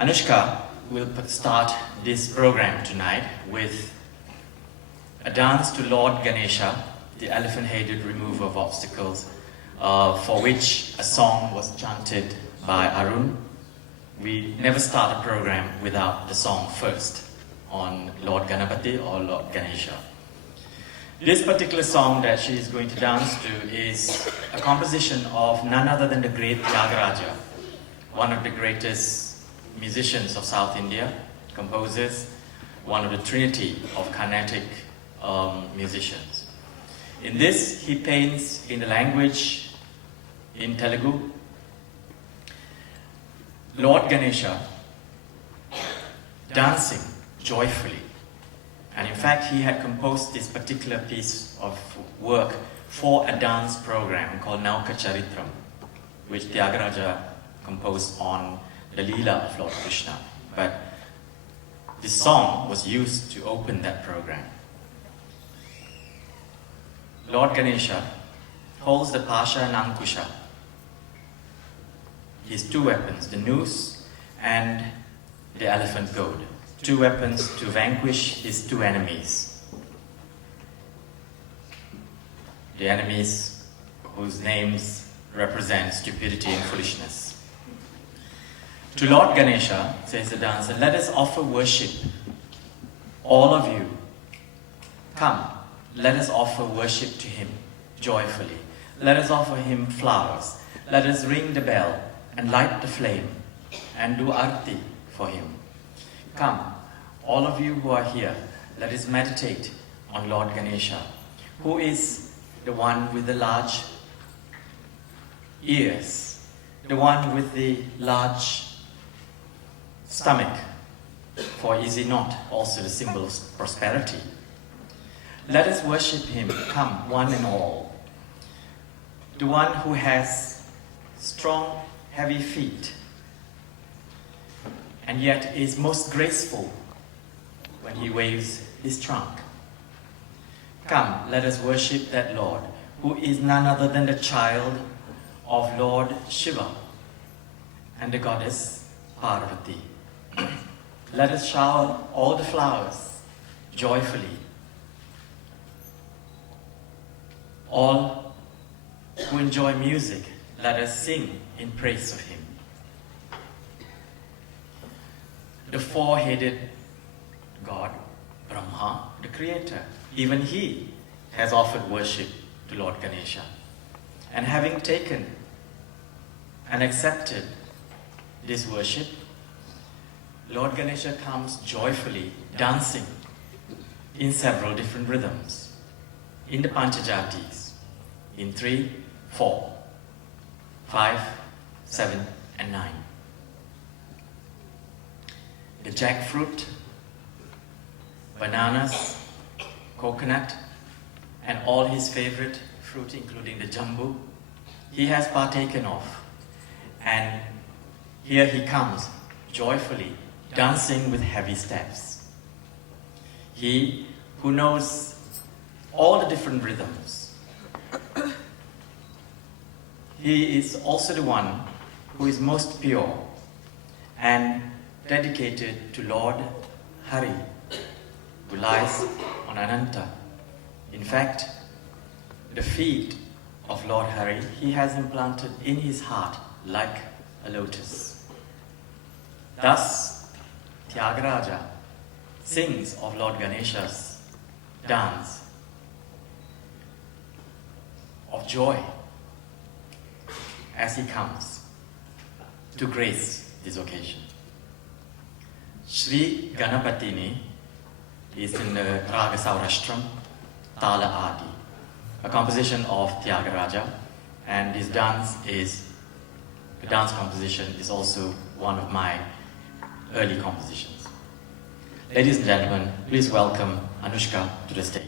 Anushka will start this program tonight with a dance to Lord Ganesha, the elephant-headed remover of obstacles, for which a song was chanted by Arun. We never start a program without the song first on Lord Ganapati or Lord Ganesha. This particular song that she is going to dance to is a composition of none other than the great Tyagaraja, one of the greatest musicians of South India, composers, one of the trinity of Carnatic musicians. In this, he paints in the language in Telugu, Lord Ganesha dancing joyfully. And in fact, he had composed this particular piece of work for a dance program called Nauka Charitram, which Tyagaraja composed on the Leela of Lord Krishna. But this song was used to open that program. Lord Ganesha holds the Pasha and Ankusha, his two weapons, the noose and the elephant goad. Two weapons to vanquish his two enemies. The enemies whose names represent stupidity and foolishness. To Lord Ganesha, says the dancer, let us offer worship. All of you, come, let us offer worship to him joyfully. Let us offer him flowers. Let us ring the bell and light the flame and do arti for him. Come, all of you who are here, let us meditate on Lord Ganesha, who is the one with the large ears, the one with the large stomach, for is he not also the symbol of prosperity? Let us worship him, come, one and all. The one who has strong, heavy feet, and yet is most graceful when he waves his trunk. Come, let us worship that Lord, who is none other than the child of Lord Shiva and the goddess Parvati. Let us shower all the flowers joyfully. All who enjoy music, let us sing in praise of him. The four-headed God, Brahma, the creator, even he has offered worship to Lord Ganesha. And having taken and accepted this worship, Lord Ganesha comes joyfully dancing in several different rhythms, in the Panchajatis, in 3, 4, 5, 7, and 9. The jackfruit, bananas, coconut, and all his favorite fruit, including the jambu, he has partaken of. And here he comes, joyfully, dancing with heavy steps. He who knows all the different rhythms. He is also the one who is most pure and dedicated to Lord Hari, who lies on Ananta. In fact, the feet of Lord Hari he has implanted in his heart like a lotus. Thus, Tyagaraja sings of Lord Ganesha's dance of joy as he comes to grace this occasion. Sri Ganapatini is in the Raga Saurashtram, Tala Adi, a composition of Tyagaraja, and his dance composition is also one of my early compositions. Ladies and gentlemen, please welcome Anushka to the stage.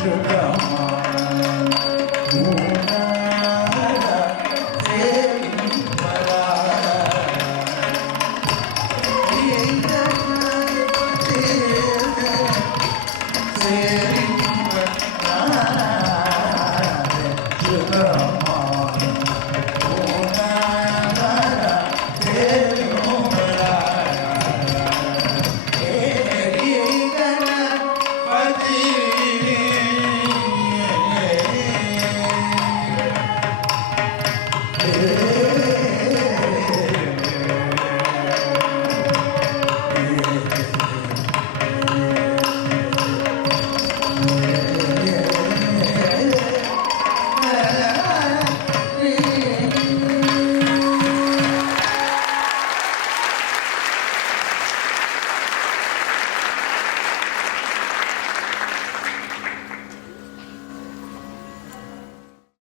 Jagama